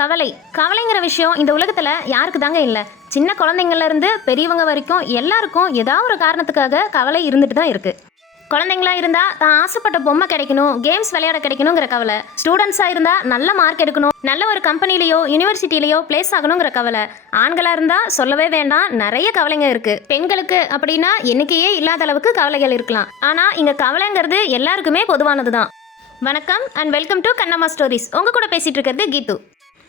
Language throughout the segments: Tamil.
கவலை. கவலைங்கிற விஷயம் இந்த உலகத்தில் யாருக்கு தாங்க இல்லை? சின்ன குழந்தைங்கள்லேருந்து பெரியவங்க வரைக்கும் எல்லாருக்கும் ஏதாவது ஒரு காரணத்துக்காக கவலை இருந்துட்டு தான் இருக்குது குழந்தைங்களா இருந்தா தான் ஆசைப்பட்ட பொம்மை கிடைக்கணும் கேம்ஸ் விளையாட கிடைக்கணுங்கிற கவலை. ஸ்டூடெண்ட்ஸா இருந்தா நல்ல மார்க் எடுக்கணும் நல்ல ஒரு கம்பெனிலேயோ யூனிவர்சிட்டிலேயோ பிளேஸ் ஆகணுங்கிற கவலை. ஆண்களா இருந்தா சொல்லவே வேண்டாம் நிறைய கவலைங்க இருக்கு. பெண்களுக்கு அப்படின்னா எண்ணிக்கையே இல்லாத அளவுக்கு கவலைகள் இருக்கலாம். ஆனா இங்க கவலைங்கிறது எல்லாருக்குமே பொதுவானது தான் வணக்கம் and welcome to Kannamma stories உங்க கூட பேசிட்டு இருக்கிறது கீது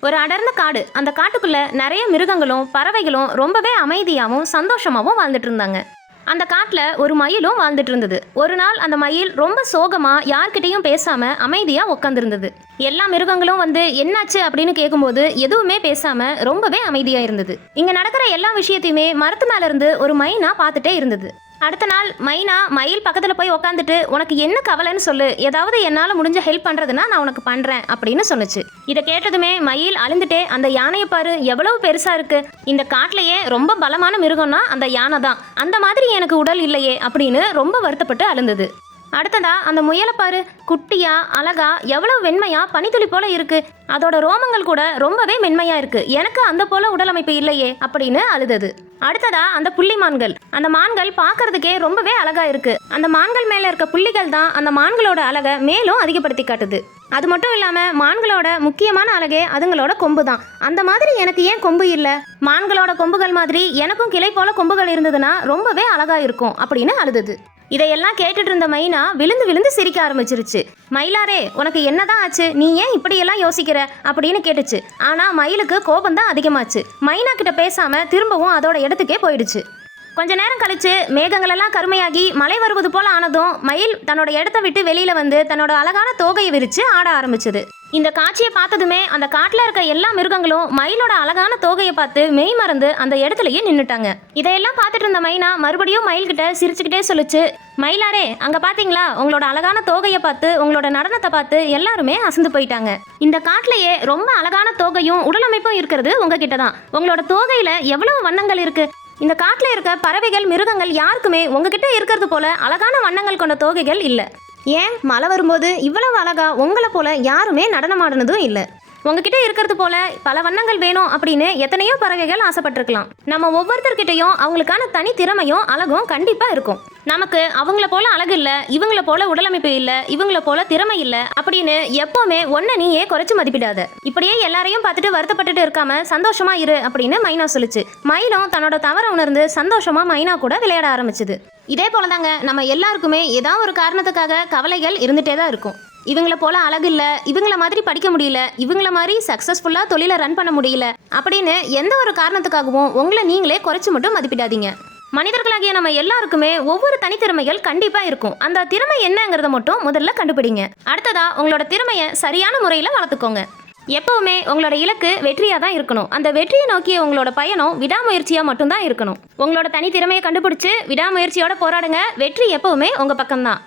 ஒரு அடர்ந்த காடு. அந்த காட்டுக்குள்ள நிறைய மிருகங்களும் பறவைகளும் ரொம்பவே அமைதியாகவும் சந்தோஷமாகவும் வாழ்ந்துட்டு இருந்தாங்க. அந்த காட்டில் ஒரு மயிலும் வாழ்ந்துட்டு இருந்தது. ஒரு நாள் அந்த மயில் ரொம்ப சோகமாக யார்கிட்டையும் பேசாமல் அமைதியாக உட்காந்துருந்தது எல்லா மிருகங்களும் வந்து என்னாச்சு? அப்படின்னு கேட்கும்போது எதுவுமே பேசாமல் ரொம்பவே அமைதியாக இருந்தது. இங்கே நடக்கிற எல்லா விஷயத்தையுமே மரத்து மேலேருந்து ஒரு மைனாக பார்த்துட்டே இருந்தது. அடுத்த நாள் மைனா மயில் பக்கத்தில் போய் உக்காந்துட்டு உனக்கு என்ன கவலைன்னு சொல்லு. ஏதாவது என்னால் முடிஞ்ச ஹெல்ப் பண்ணுறதுன்னா நான் உனக்கு பண்ணுறேன் அப்படின்னு சொன்னுச்சு இதை கேட்டதுமே மயில் அழுந்துட்டே அந்த யானையை பாரு எவ்வளவு பெருசாக இருக்குது இந்த காட்டிலேயே ரொம்ப பலமான மிருகம்னா அந்த யானை தான் அந்த மாதிரி எனக்கு உடல் இல்லையே அப்படின்னு ரொம்ப வருத்தப்பட்டு அழுந்தது. அடுத்ததா அந்த முயலை பாரு. குட்டியா அழகா எவ்வளவு வெண்மையா பனித்துளி போல இருக்கு. அதோட ரோமங்கள் கூட ரொம்பவே மென்மையா இருக்கு. எனக்கு அந்த போல உடலமைப்பு இல்லையே அப்படின்னு அழுதது. அடுத்ததா அந்த புள்ளி மான்கள். அந்த மான்கள் பார்க்கறதுக்கே ரொம்பவே அழகா இருக்கு. அந்த மான்கள் மேல இருக்க புள்ளிகள் தான் அந்த மான்களோட அழகை மேலும் அதிகப்படுத்தி காட்டுது. அது மட்டும் இல்லாம மான்களோட முக்கியமான அழகே அதுங்களோட கொம்பு தான். அந்த மாதிரி எனக்கு ஏன் கொம்பு இல்ல? மான்களோட கொம்புகள் மாதிரி எனக்கும் கிளை போல கொம்புகள் இருந்ததுன்னா ரொம்பவே அழகா இருக்கும் அப்படின்னு அழுதது. இதையெல்லாம் கேட்டுட்டு இருந்த மைனா விழுந்து விழுந்து சிரிக்க ஆரம்பிச்சிருச்சு. மயிலாரே உனக்கு என்னதான் ஆச்சு? நீ ஏன் இப்படியெல்லாம் யோசிக்கிற? அப்படின்னு கேட்டுச்சு. ஆனா மயிலுக்கு கோபம் தான் அதிகமாச்சு. மைனா கிட்ட பேசாம திரும்பவும் அதோட இடத்துக்கே போயிடுச்சு. கொஞ்ச நேரம் கழிச்சு மேகங்கள் எல்லாம் கருமையாகி மழை வருவது போல ஆனதும் மயில் தன்னோட இடத்த விட்டு வெளியில வந்து தன்னோட அழகான தோகையை விரிச்சு ஆட ஆரம்பிச்சது. இந்த காட்சியை பார்த்ததுமே அந்த காட்டில் இருக்க எல்லா மிருகங்களும் மயிலோட அழகான தோகையை பார்த்து மெய் மறந்து அந்த இடத்துலயே நின்றுட்டாங்க இதையெல்லாம் பார்த்துட்டு இருந்த மைனா மறுபடியும் மயில்கிட்ட சிரிச்சுக்கிட்டே சொல்லுச்சு மயிலாரே அங்க பாத்தீங்களா? உங்களோட அழகான தோகையை பார்த்து உங்களோட நடனத்தை பார்த்து எல்லாருமே அசந்து போயிட்டாங்க. இந்த காட்டிலேயே ரொம்ப அழகான தோகையும் உடலமைப்பும் இருக்கிறது உங்ககிட்ட தான் உங்களோட தோகையில எவ்வளவு வண்ணங்கள் இருக்கு? இந்த காட்டில் இருக்க பறவைகள் மிருகங்கள் யாருக்குமே உங்ககிட்ட இருக்கிறது போல அழகான வண்ணங்கள் கொண்ட தோகைகள் இல்லை. ஏன்? மழை வரும்போது இவ்வளவு அழகா உங்களை போல யாருமே நடனமாடினதும் இல்லை. உங்ககிட்ட இருக்கிறது போல பல வண்ணங்கள் வேணும் அப்படின்னு எத்தனையோ பறவைகள் ஆசைப்பட்டிருக்கலாம். நம்ம ஒவ்வொருத்தர்கிட்டையும் அவங்களுக்கான தனி திறமையும் அழகும் கண்டிப்பாக இருக்கும். நமக்கு அவங்கள போல அழகு இல்லை இவங்கள போல உடலமைப்பு இல்லை இவங்கள போல திறமை இல்லை அப்படின்னு எப்பவுமே ஒன்ன நீயே குறைச்சு மதிப்பிடாத. இப்படியே எல்லாரையும் பார்த்துட்டு வருத்தப்பட்டுட்டு இருக்காம சந்தோஷமா இரு அப்படின்னு மைனா சொல்லுச்சு. மயிலும் தன்னோட தவற உணர்ந்து சந்தோஷமா மைனா கூட விளையாட ஆரம்பிச்சது. இதே போலதாங்க நம்ம எல்லாருக்குமே ஏதாவது ஒரு காரணத்துக்காக கவலைகள் இருந்துட்டே தான் இருக்கும். இவங்கள போல அழகு இல்ல இவங்கள மாதிரி படிக்க முடியல இவங்கள மாதிரி சக்சஸ்ஃபுல்லா தொழிலை ரன் பண்ண முடியல அப்படின்னு எந்த ஒரு காரணத்துக்காகவும் உங்களை நீங்களே குறைச்சு மட்டும் மதிப்பிடாதீங்க. மனிதர்களாகிய நம்ம எல்லாருக்குமே ஒவ்வொரு தனித்திறமைகள் கண்டிப்பா இருக்கும். அந்த திறமை என்னங்கிறத மட்டும் முதல்ல கண்டுபிடிங்க. அடுத்ததா உங்களோட திறமையை சரியான முறையில் வளர்த்துக்கோங்க. எப்பவுமே உங்களோட இலக்கு வெற்றியாக தான் இருக்கணும். அந்த வெற்றியை நோக்கிய உங்களோட பயணம் விடாமுயற்சியாக மட்டும்தான் இருக்கணும். உங்களோட தனி திறமையை கண்டுபிடிச்சு விடாமுயற்சியோட போராடுங்க. வெற்றி எப்பவுமே உங்கள் பக்கம்தான்.